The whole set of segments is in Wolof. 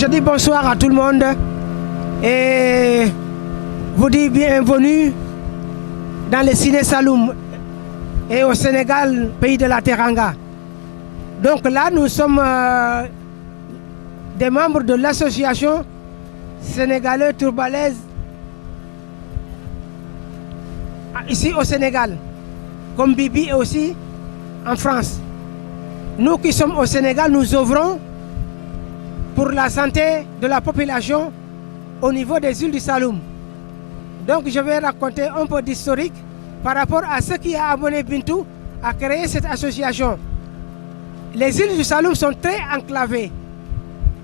je dis bonsoir à tout le monde et vous dis bienvenue dans le Ciné Saloum et au Sénégal, pays de la Teranga. Donc là, nous sommes des membres de l'association sénégalaise tourbalaise ici au Sénégal, comme Bibi et aussi en France. Nous qui sommes au Sénégal, nous œuvrons pour la santé de la population au niveau des îles du Saloum. Donc je vais raconter un peu d'historique par rapport à ce qui a amené Bintou à créer cette association. Les îles du Saloum sont très enclavées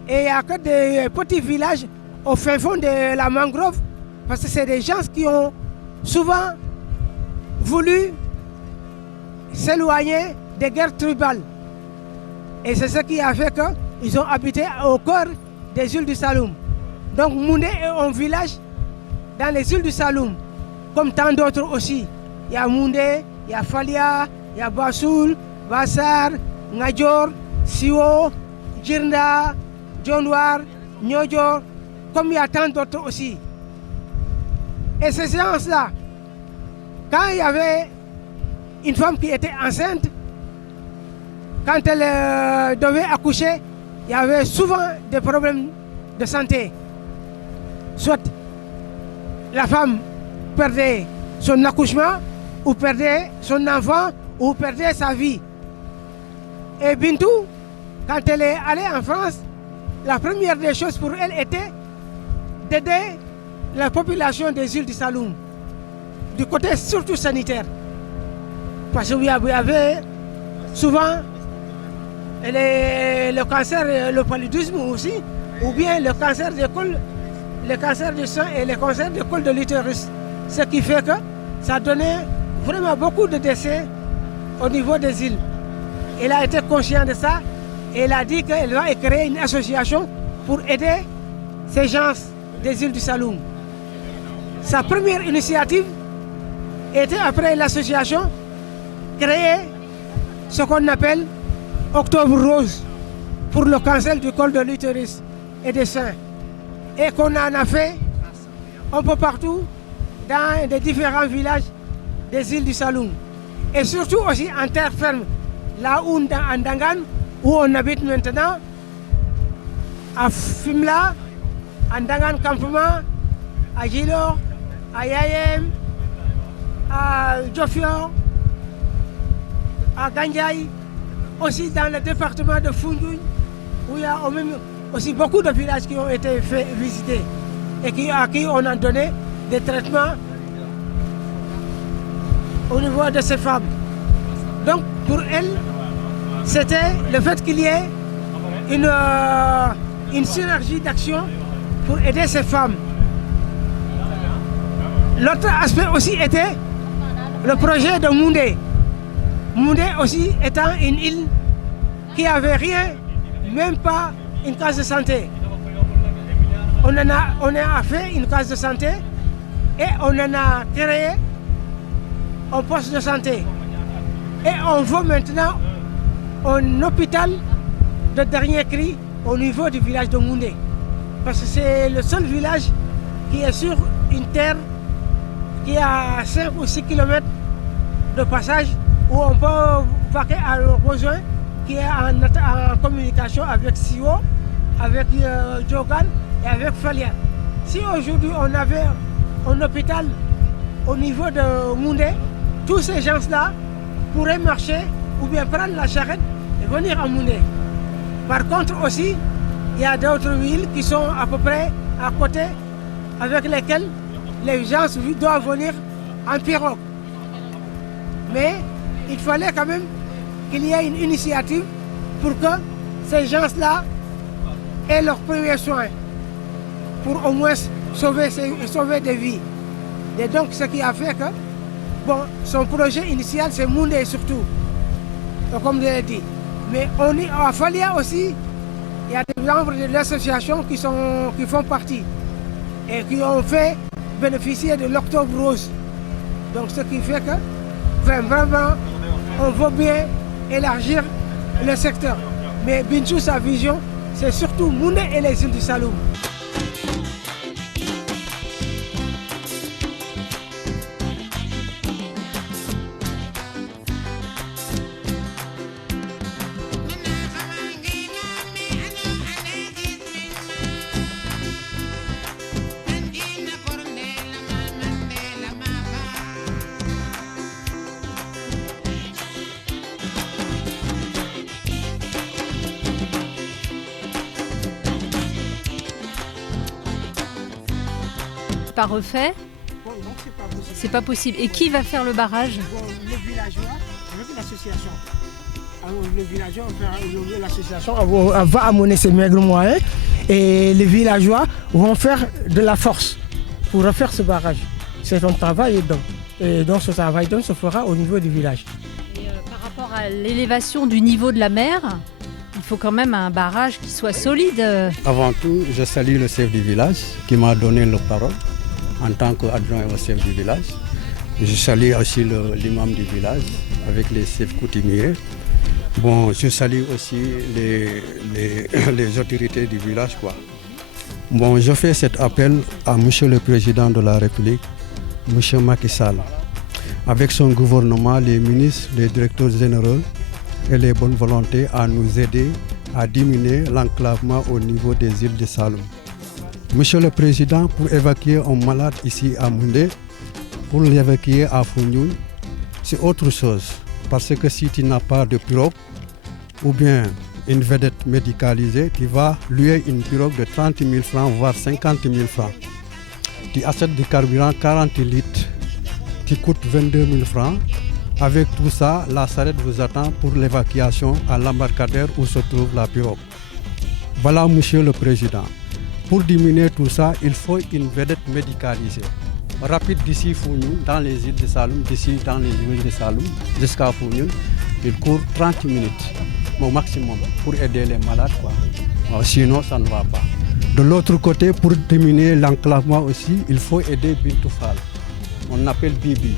et il n'y a que des petits villages au fin fond de la mangrove parce que c'est des gens qui ont souvent voulu s'éloigner des guerres tribales. Et c'est ce qui a fait qu'ils ont habité au cœur des îles du Saloum. Donc Moundé est un village dans les îles du Saloum, comme tant d'autres aussi. Il y a Moundé, il y a Falia, il y a Bassoul, Bassar, Ngadjor, Siwo, Djirnda, Djondouar, Nyodjor, comme il y a tant d'autres aussi. Et ces gens-là, quand il y avait une femme qui était enceinte, quand elle devait accoucher, il y avait souvent des problèmes de santé. Soit la femme perdait son accouchement, ou perdait son enfant, ou perdait sa vie. Et Bintou, quand elle est allée en France, la première des choses pour elle était d'aider la population des îles du Saloum, du côté surtout sanitaire. Parce qu'il y avait souvent le cancer, le paludisme aussi, ou bien le cancer de col, le cancer du sein et le cancer de col de l'utérus. Ce qui fait que ça donnait vraiment beaucoup de décès au niveau des îles. Elle a été consciente de ça et elle a dit qu'elle va créer une association pour aider ces gens des îles du Saloum. Sa première initiative était après l'association créer ce qu'on appelle Octobre Rose pour le cancer du col de l'utérus et des seins. Et qu'on en a fait un peu partout dans les différents villages des îles du Saloum. Et surtout aussi en terre ferme, là où en Dangan, où on habite maintenant, à Fimla, en Dangan Campement, à Gilor, à Yayem, à Djofior, à Gandiaï, aussi dans le département de Foundiougne, où il y a aussi beaucoup de villages qui ont été visités et à qui on a donné des traitements au niveau de ces femmes. Donc pour elles, c'était le fait qu'il y ait une synergie d'action pour aider ces femmes. L'autre aspect aussi était le projet de Moundé. Moundé aussi étant une île qui n'avait rien, même pas une case de santé. On a fait une case de santé et on en a créé un poste de santé. Et on veut maintenant un hôpital de dernier cri au niveau du village de Moundé. Parce que c'est le seul village qui est sur une terre qui a 5 ou 6 km de passage où on peut vaquer à nos besoins, qui est en communication avec Siwo, avec Djogan et avec Falia. Si aujourd'hui on avait un hôpital au niveau de Moundé, tous ces gens-là pourraient marcher ou bien prendre la charrette et venir à Moundé. Par contre aussi, il y a d'autres villes qui sont à peu près à côté avec lesquelles les gens doivent venir en pirogue. Mais il fallait quand même qu'il y ait une initiative pour que ces gens-là aient leurs premiers soins pour au moins sauver des vies. Et donc ce qui a fait que son projet initial c'est Moundé surtout, comme je l'ai dit. Mais à Falia aussi, il y a des membres de l'association qui font partie et qui ont fait bénéficier de l'Octobre Rose. Donc ce qui fait que vraiment on veut bien élargir le secteur. Mais Bintou, sa vision, c'est surtout Moundé et les îles du Saloum. Pas refait? Bon, non, c'est pas possible. C'est pas possible. Et qui va faire le barrage? Bon, les villageois, avec l'association. Alors, les villageois, l'association va amener ses maigres moyens et les villageois vont faire de la force pour refaire ce barrage. C'est un travail donc. Et donc ce travail donc, se fera au niveau du village. Et par rapport à l'élévation du niveau de la mer, il faut quand même un barrage qui soit solide. Avant tout, je salue le chef du village qui m'a donné la parole en tant qu'adjoint au chef du village. Je salue aussi l'imam du village avec les chefs coutumiers. Bon, je salue aussi les autorités du village, quoi. Bon, je fais cet appel à Monsieur le Président de la République, Monsieur Macky Sall, avec son gouvernement, les ministres, les directeurs généraux et les bonnes volontés à nous aider à diminuer l'enclavement au niveau des îles de Saloum. Monsieur le Président, pour évacuer un malade ici à Moundé, pour l'évacuer à Founioun, c'est autre chose. Parce que si tu n'as pas de pirogue ou bien une vedette médicalisée, tu vas louer une pirogue de 30 000 francs, voire 50 000 francs. Tu achètes du carburant 40 litres qui coûte 22 000 francs. Avec tout ça, la charrette vous attend pour l'évacuation à l'embarcadère où se trouve la pirogue. Voilà, Monsieur le Président. Pour diminuer tout ça, il faut une vedette médicalisée. Rapide d'ici Founioun, dans les îles de Saloum, d'ici dans les îles de Saloum, jusqu'à Founioun, il court 30 minutes au maximum pour aider les malades, quoi. Sinon, ça ne va pas. De l'autre côté, pour diminuer l'enclavement aussi, il faut aider Bintou Fall. On appelle Bibi,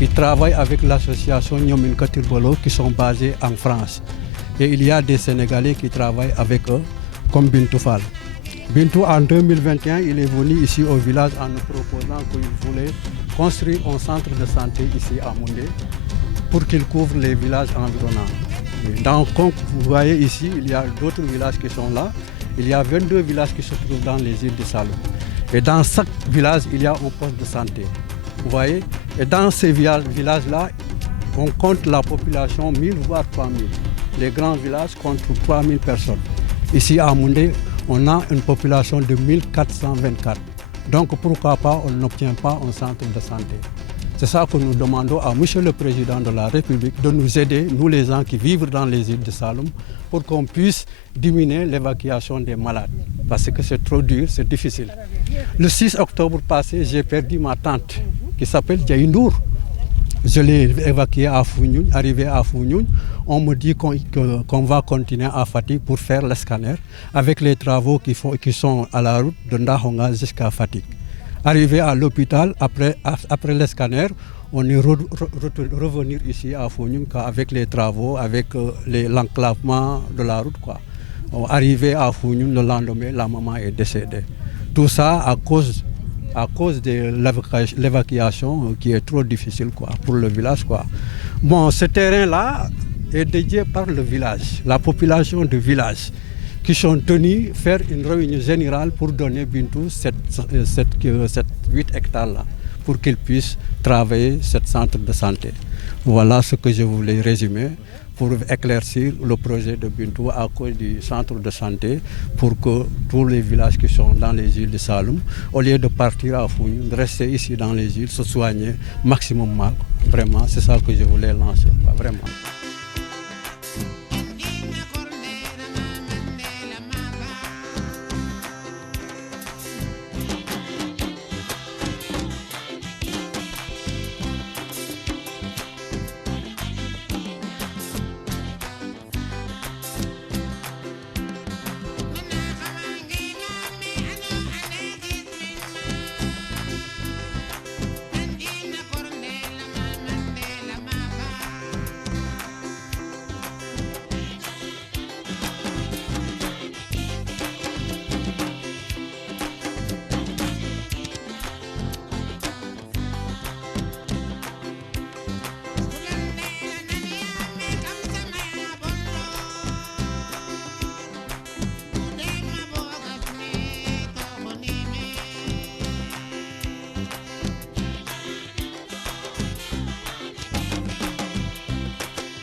qui travaille avec l'association Nyomin Katirbolo qui sont basés en France. Et il y a des Sénégalais qui travaillent avec eux, comme Bintou Fall. Bintou, en 2021, il est venu ici au village en nous proposant qu'il voulait construire un centre de santé ici à Moundé pour qu'il couvre les villages environnants. Donc, comme vous voyez ici, il y a d'autres villages qui sont là. Il y a 22 villages qui se trouvent dans les îles de Saloum. Et dans chaque village, il y a un poste de santé. Vous voyez? Et dans ces villages-là, on compte la population 1000 voire 3000. Les grands villages comptent 3000 personnes. Ici à Moundé, on a une population de 1424. Donc pourquoi pas on n'obtient pas un centre de santé? C'est ça que nous demandons à Monsieur le Président de la République de nous aider, nous les gens qui vivent dans les îles de Saloum, pour qu'on puisse diminuer l'évacuation des malades. Parce que c'est trop dur, c'est difficile. Le 6 octobre passé, j'ai perdu ma tante qui s'appelle Djaïndour. Je l'ai évacuée à Founioun, arrivé à Founioun. On me dit qu'on va continuer à Fatick pour faire le scanner avec les travaux qui sont à la route de Ndahonga jusqu'à Fatick. Arrivé à l'hôpital, après le scanner, on est revenu ici à Founioun avec les travaux, avec l'enclavement de la route, quoi. Arrivé à Founioun, le lendemain, la maman est décédée. Tout ça à cause de l'évacuation qui est trop difficile, quoi, pour le village, quoi. Bon, ce terrain-là est dédié par le village, la population du village, qui sont tenus faire une réunion générale pour donner Bintou 8 hectares-là, pour qu'ils puissent travailler ce centre de santé. Voilà ce que je voulais résumer pour éclaircir le projet de Bintou à cause du centre de santé, pour que tous les villages qui sont dans les îles de Saloum, au lieu de partir à Founioun, de rester ici dans les îles, se soigner maximum mal. Vraiment, c'est ça que je voulais lancer, vraiment.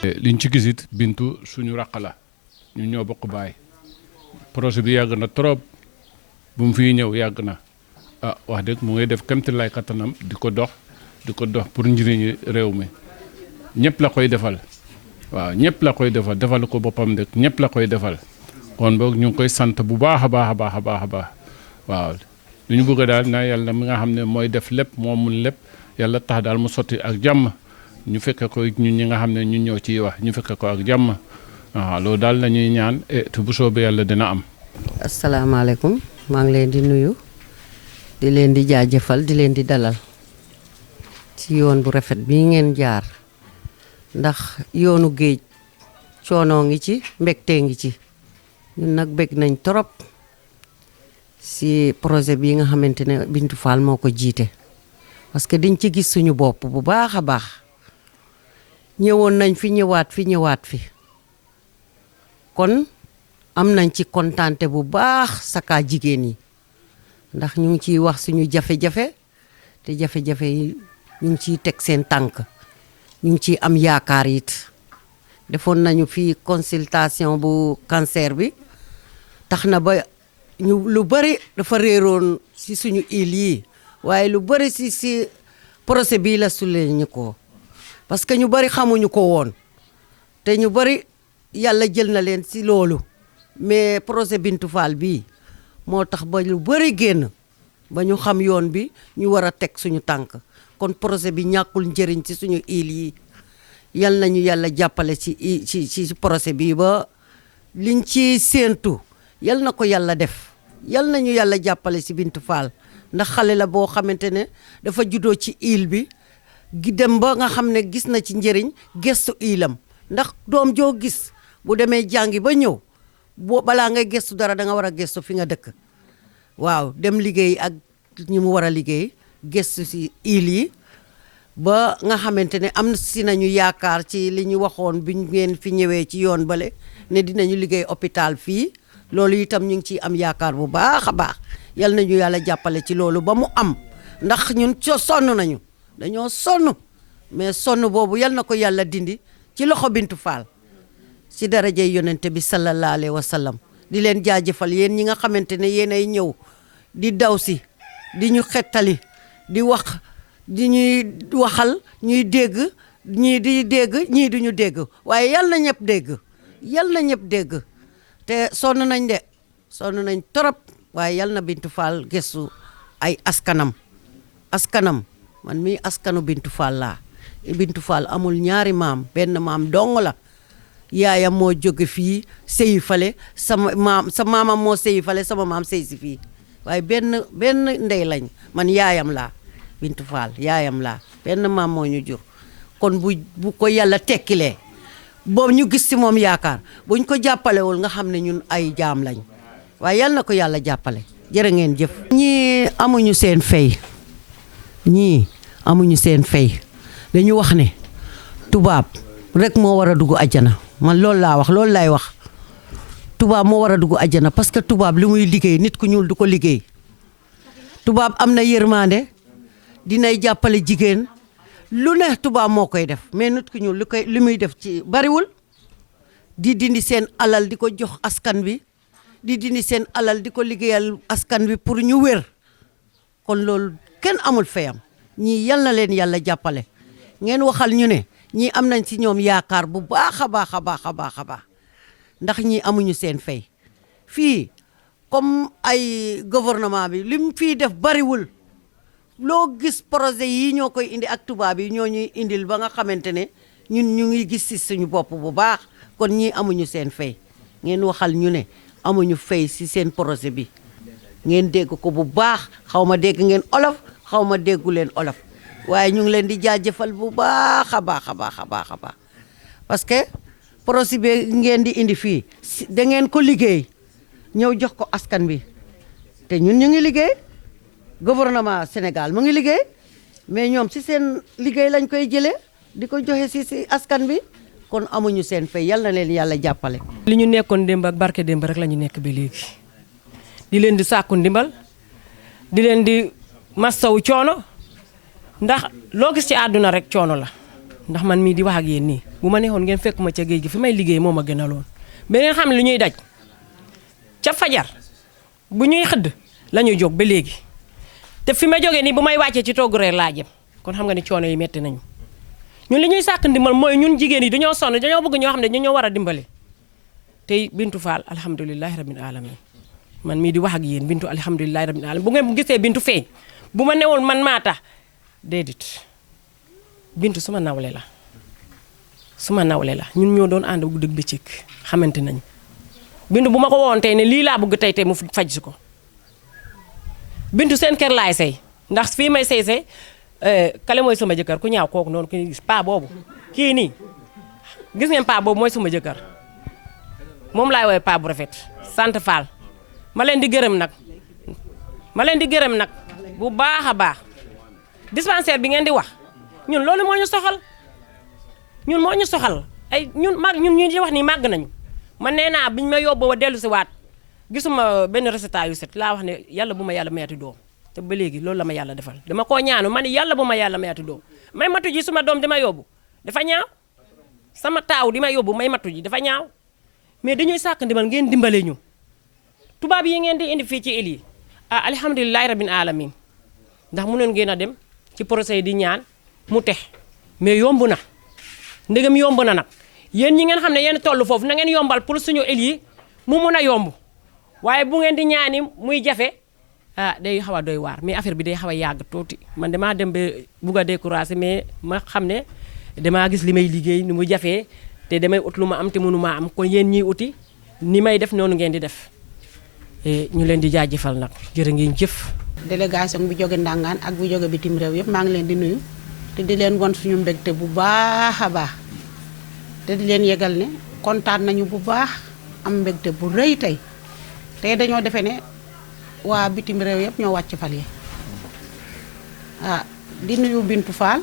liñ ci gisit Bintu suñu raq la ñu ñoo bokk baay projet bi yàgg na trop bu mu fiy ñëw yàgg na wax dëgg mu ngay def kémti lay kattanam di ko dox pour njëriñu réew mi ñëpp la koy defal waaw ñëpp la koy defal ko boppam dëkk ñëpp la koy defal kon boog ñu ngi koy sant bu baax a baax waaw lu ñu bëgg daal na yàlla mi nga xam ne mooy def lépp moo mun lépp yàlla tax daal mu sotti ak jàmm ñu fekke ko ñun ñi nga xam ne ñun ñoo ciy wax ñu fekke ko ak jàmm waaw loolu daal la ñuy ñaan te bu soobee yàlla dina am. asalaamaaleykum maa ngi leen di nuyu di leen di jaajëfal di leen di dalal ci yoon bu rafet bii ngeen jaar ndax yoonu géej coonoo ngi ci mbégtee ngi ci ñun nag bég nañ trop si projet bii nga xamante ne Bintu Fall moo ko jiite parce que diñ ci gis suñu bopp bu baax a baax ñëwoon nañ fi ñëwaat fi kon am nañ ci kontaante bu baax saka jigéen yi ndax ñu ngi ciy wax suñu jafe-jafe te jafe-jafe yi ñu ngi ciy teg seen tànk ñu ngi ciy am yaakaar it defoon nañu fii consultation bu cancer bi tax na ba ñu lu bari dafa réeroon si suñu île yi waaye lu bari si projet bii la sulee ñu ko parce que ñu bari xamuñu ko woon te ñu bari yàlla jël na leen si loolu mais projet Bintu Fall bii moo tax ba lu bari génn ba ñu xam yoon bi ñu war a teg suñu tànk kon projet bi ñàkkul njëriñ ci suñu île yi yal nañu yàlla jàppale ci projet bi ba liñ ci séentu yal na ko yàlla def yal nañu yàlla jàppale ci Bintu Fall ndax xale la boo xamante ne dafa juddoo ci île bi gi dem ba nga xam ne gis na ci njëriñ gestu îlam ndax doom joo gis bu demee jàngi ba ñëw balaa ngay gestu dara da nga war a gestu fi nga dëkk waaw dem liggéey ak ñi mu war a liggéey gestu ci île yi ba nga xamante ne am si nañu yaakaar ci li ñu waxoon bi ngeen fi ñëwee ci yoon bale ne dinañu liggéey hôpital fii loolu itam ñu ngi ciy am yaakaar bu baax a baax yal nañu yàlla jàppale ci loolu ba mu am ndax ñun sonn nañu dañoo sonn mais sonn boobu yal na ko yàlla dindi ci loxo Bintu Fall ci darajey yonente bi sallallahu alayhi wa sallam di leen jaajëfal yéen ñi nga xamante ne yéen ay ñëw di daw si di ñu xettali di wax di ñuy waxal ñuy dégg ñii di dégg ñii duñu dégg waaye yal na ñëpp dégg te sonn nañ de sonn nañ trop waaye yal na Bintu Fall gëstu ay askanam man mii askanu Bintu Fall laa Bintu Fall amul ñaari maam benn maam dong la yaayam moo jóge fii sëyi fale sa maamam moo sëyi fale sama maam sëy si fii waaye benn ndey lañ man yaayam laa Bintu Fall yaayam laa benn maam moo ñu jur kon bu ko yàlla tekkilee boobu ñu gis ci moom yaakaar buñ ko jàppalewul nga xam ne ñun ay jaam lañ waaye yal na ko yàlla jàppale jërë ngeen jëf ñii amuñu seen fay dañu wax ne tubaab rek moo war a dugg àjjana man loolu laay wax tubaab moo war a dugg àjjana parce que tubaab li muy liggéey nit ku ñuul du ko liggéey tubaab am na yërmande dinay jàppale jigéen lu ne tubaab moo koy def mais nit ku ñuul li muy def ci bariwul di dindi seen alal di ko jox askan bi di dindi seen alal di ko liggéeyal askan bi pour ñu wér kon loolu kenn amul fayam ñii yal na leen yàlla jàppale ngeen waxal ñu ne ñii am nañ ci ñoom yaakaar bu baax a baax ndax ñii amuñu seen fay fii comme ay gouvernement bi lim fii def bariwul loo gis projet yi ñoo koy indi ak tubaab yi ñoo ñuy indil ba nga xamante ne ñun ñu ngi gis ci suñu bopp bu baax kon ñii amuñu seen fay ngeen waxal ñu ne amuñu fay ci seen projet bi ngeen dégg ko bu baax xaw ma dégg ngeen olof xaw ma déggu leen olof waaye ñu ngi leen di jaajëfal bu baax a baax parce que projet bi ngeen di indi fii da ngeen ko liggéey ñëw jox ko askan bi te ñun ñu ngi liggéey gouvernement Sénégal mu ngi liggéey mais ñoom ci seen liggéey lañ koy jëlee di ko joxe ci askan bi kon amuñu seen fay yal na leen yàlla jàppale. li ñu nekkoon démb ak barke démb rek la ñu nekk ba léegi di leen di sàkku ndimbal di leen di massawu coono ndax loo gis ci àdduna rek coono la ndax man mii di wax ak yéen nii bu ma neexoon ngeen fekk ma ca géej gi fi may liggéey moo ma gënaloon beneen xam ne lu ñuy daj ca fajar bu ñuy xëdd la ñuy jóg ba léegi te fi ma jógee nii bu may wàccee ci togg reer laa jëm kon xam nga ni coono yi metti nañu ñun li ñuy sàkk ndimbal mooy ñun jigéen yi dañoo sonn dañoo bëgg ñoo xam ne ñoo war a dimbale tey Bintu Fall alhamdulilahi rabbil alamin man mii di wax ak yéen Bintu alhamdulilahi rabbil alamin bu ngeen gisee Bintu feeñ bu ma newoon man maa tax déedéet Bintu suma nawle la ñun ñoo doon ànd guddi ak bëccëg xamante nañu Bintu bu ma ko woon tey ne lii laa bëgg tey mu faj si ko Bintu seen kër laay sey ndax fii may sey kale mooy sama jëkkër ku ñaaw kooku noonu ki gis paa boobu kii nii gis ngeen paa boobu mooy sama jëkkër moom laay woowee paa bu rafet sant Fall ma leen di gërëm nag bu baax a baax dispensaire bi ngeen di wax ñun loolu moo ñu soxal ay ñun ñu di wax nii màgg nañu man nee naa biñ ma yóbbu ba dellu si waat gisuma benn résultat yu set laa wax ne yàlla bu ma yàlla mayati doom te ba léegi loolu la ma yàlla defal dama koo ñaanu ma ne yàlla bu ma yàlla mayati doom may matu ji suma doom di ma yóbbu dafa ñaaw sama taaw di ma yóbbu may matu ji dafa ñaaw mais dañuy sàkk ndimbal ngeen dimbale ñu tubaab yi ngeen di indi fii ci île yi alhamdulilahi rabbil alamin ndax mënoon ngeen a dem ci procès yi di ñaan mu tex mais yomb na ndegam yomb na nag yéen ñi ngeen xam ne yéen toll foofu na ngeen yombal pour suñu île yi mu mun a yomb waaye bu ngeen di ñaani muy jafe day xaw a doy waar mais affaire bi day xaw a yàgg tuuti man damaa dem ba bugg a découragé mais ma xam ne damaa gis li may liggéey ni mu jafee te damay ut lu ma am te mënu maa am kon yéen ñiy uti ni may def noonu ngeen di def ñu leen di jaajëfal nag jërë ngeen jëf. délégation bi jóge Ndangaan ak bu jóge bitim réew yëpp maa ngi leen di nuyu te di leen won suñu mbégte bu baax a baax te di leen yegal ne kontaan nañu bu baax am mbégte bu rëy tey dañoo defe ne waa bitim réew yëpp ñoo wàcc fal yi di nuyu Bintu Fall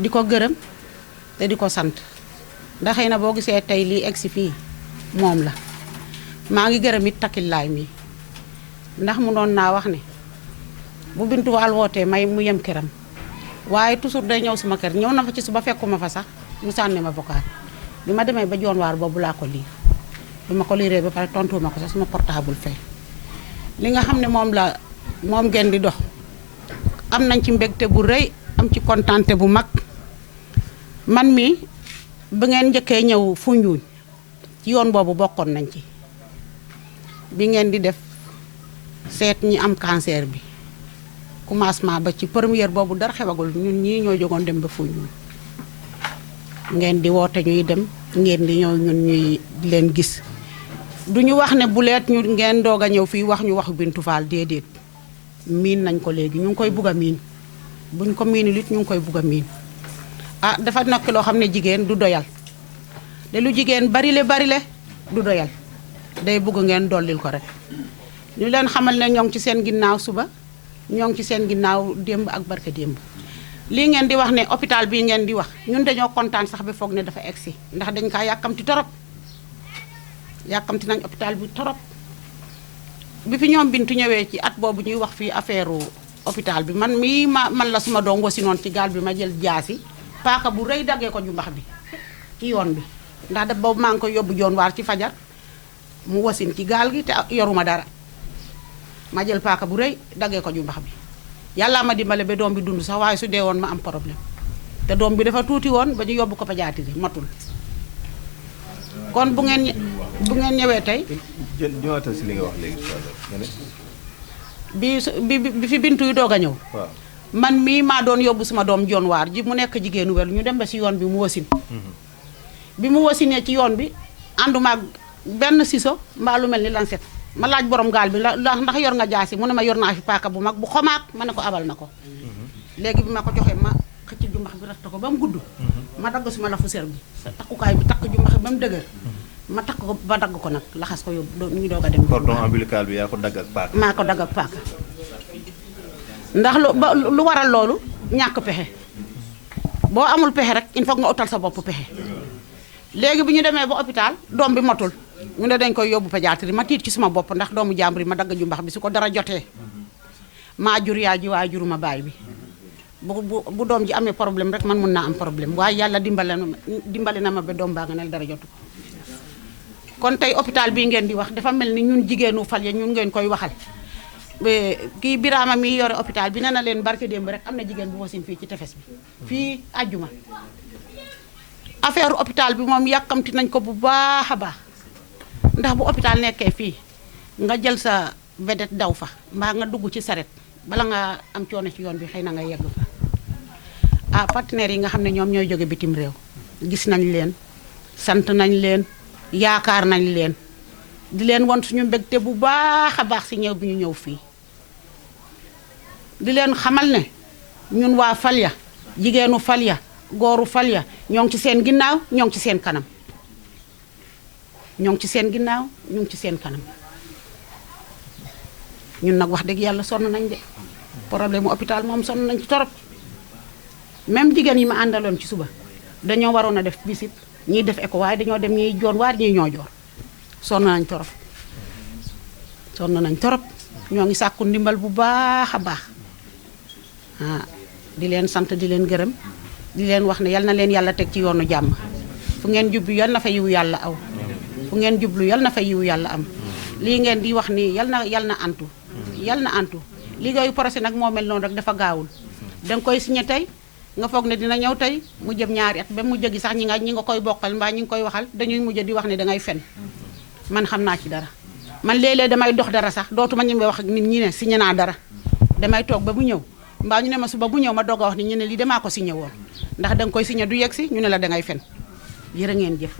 di ko gërëm te di ko sant ndax xëy na boo gisee tey lii egsi fii moom la maa ngi gërëm it takkillaay mi ndax mu doon naa wax ne bu Bintu Fall wootee may mu yem këram waaye toujours day ñëw suma kër ñëw na fa ci suba fekkuma fa sax mu sànni ma vocal bi ma demee ba joon waar boobu laa ko liir bi ma ko liiree ba pare tontu ma ko sax suma portable fay li nga xam ne moom ngeen di dox am nañ ci mbégte bu rëy am ci kontante bu mag man mi ba ngeen njëkkee ñëw Foundiougne ci yoon boobu bokkoon nañ ci bi ngeen di def seet ñi am cancer bi commencement ba ci première boobu dara xewagul ñun ñii ñoo jógoon dem ba Foundiougne ngeen di woote ñuy dem ngeen di ñëw ñun ñuy leen gis duñu wax ne bu leet ñu ngeen doog a ñëw fii wax ñu waxu Bintu Fall déedéet miin nañ ko léegi ñu ngi koy bugg a miin buñ ko miinul it ñu ngi koy bugg a miin dafa nekk loo xam ne jigéen du doyal te lu jigéen barile du doyal day bugg ngeen dollil ko rek ñu leen xamal ne ñoo ngi ci seen ginnaaw suba ñoo ngi ci seen ginnaaw démb ak barke démb lii ngeen di wax ne hôpital bii ngeen di wax ñun dañoo kontaan sax bi foog ne dafa egsi ndax dañ kaa yàkkamti torop yàkkamti nañ hôpital bi torop bi fi ñoom Bintu ñëwee ci at boobu ñuy wax fii affaire hôpital bi man la suma doom wasi noonu ci gaal bi ma jël jaasi paaka bu rëy daggee ko jumbax bi ci yoon bi ndax da boobu maa ngi koy yóbbu joon waar ci fajar mu wasin ci gaal gi te yoruma dara ma jël paaka bu rëy daggee ko jumbax bi yàlla ma dimbale ba doom bi dund sax waaye su dee woon ma am problème te doom bi dafa tuuti woon ba ñu yóbbu ko pédiatrie matul kon bu ngeen ñëwee tey ñëwaatal si li nga wax léegi bi fi Bintu yu doog a ñëw man mii maa doon yóbbu sama doom joon waar ji mu nekk jigéenu wel ñu dem ba si yoon bi mu wasin bi mu wasinee ci yoon bi ànduma ak benn siso mbaa lu mel ni lancet ma laaj borom gaal bi ndax yor nga jaasi mu ne ma yor naa fi paaka bu mag bu xomaak ma ne ko abal ma ko léegi bi ma ko joxee ma xëcc jumbax bi ratta ko ba mu gudd ma dagg suma lafu ser bi takkukaay bi takk jumbax bi ba mu dëgër ma takk ko ba dagg ko nag laxas ko yóbbu ñu doog a dem cordon ombilical bi yaa ko dagg ak paaka maa ko dagg ak paaka ndax lu waral loolu ñàkk pexe boo amul pexe rek il faut nga utal sa bopp pexe léegi bi ñu demee ba hôpital doom bi motul ñu ne dañ koy yóbbu pédiatrie ma tiit ci sama bopp ndax doomu jàmbur yi ma dagg jumbax bi su ko dara jotee maa jur yaay ji waaye juruma baay bi bu doom ji amee problème rek man mun naa am problème waaye yàlla dimbale na ma ba doom baa nga ne dara jotu kon tey hôpital bii ngeen di wax dafa mel ni ñun jigéenu Falya ñun ngeen koy waxal kii Birama mi yore hôpital bi nee na leen barke démb rek am na jigéen bu wasin fii ci tefes bi fii àjjuma affaire hôpital bi moom yàkkamti nañ ko bu baax a baax ndax bu hôpital nekkee fii nga jël sa vedette daw fa mbaa nga dugg ci saret bala nga am coono ci yoon bi xëy na nga yegg fa partenaires yi nga xam ne ñoom ñooy jóge bitim réew gis nañ leen sant nañ leen yaakaar nañ leen di leen won suñu mbégte bu baax a baax si ñëw bi ñu ñëw fii di leen xamal ne ñun waa Falya jigéenu Falya góoru Falya ñoo ngi ci seen ginnaaw ñoo ngi ci seen kanam ñoo ngi ci seen ginnaaw ñu ngi ci seen kanam ñun nag wax dëgg yàlla sonn nañ de problème mu hôpital moom sonn nañ ci torop même jigéen yi ma àndaloon ci suba dañoo waroon a def visite ñiy def écho waaye dañoo dem ñiy joor waar ñiy ñoo joor sonn nañ torop ñoo ngi sàkku ndimbal bu baax a baax di leen sant di leen gërëm di leen wax ne yal na leen yàlla teg ci yoonu jàmm fu ngeen jublu yal na fa yiwu yàlla aw fu ngeen jublu yal na fa yiwu yàlla am lii ngeen di wax nii yal na antu liggéeyu projet nag moo mel noonu rek dafa gaawul danga koy signé tey nga foog ne dina ñëw tey mu jëm ñaari at ba mu jógi sax ñi nga koy bokkal mbaa ñi nga koy waxal dañuy mujj di wax ne dangay fen man xam naa ci dara man léeg-léeg damay dox dara sax dootuma ñemee wax ak nit ñi ne signé naa dara damay toog ba bu ñëw mbaa ñu ne ma suba bu ñëw ma doog a wax ni ñu ne lii damaa ko signé woon ndax danga koy signé du yegg si ñu ne la dangay fen jërë ngeen jëf